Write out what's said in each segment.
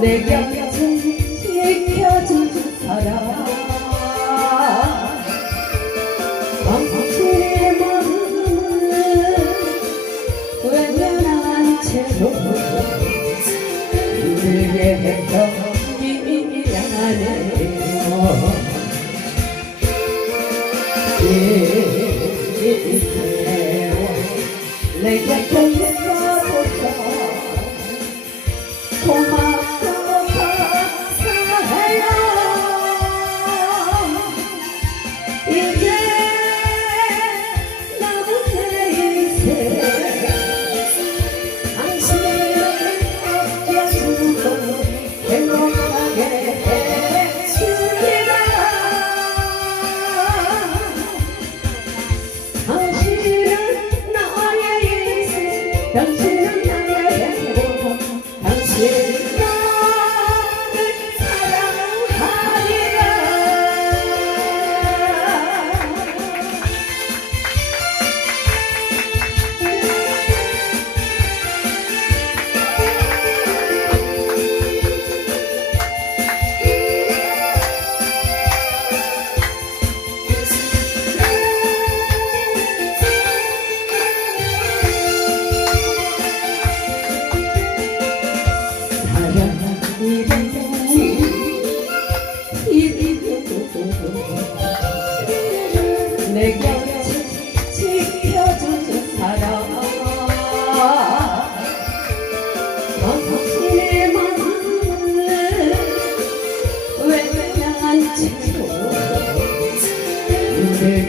내 곁에 지켜준 사람. 당신의 마음은 외면한 채로 힘들게 했던 미안해요. 내 곁에 있어줘서 고맙고 감사해요. 이제 남은 내 인생 당신을 아껴주고 행복하게 해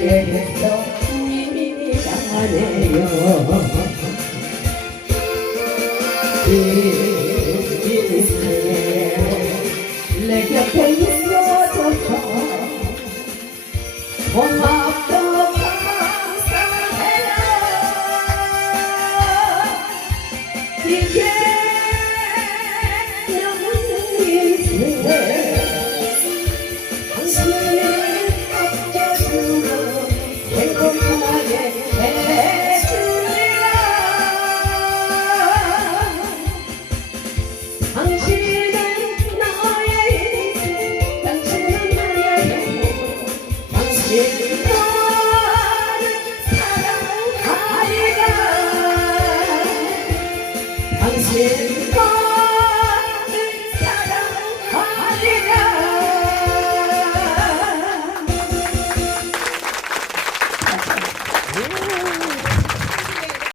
해서 미안해요. 이게 前方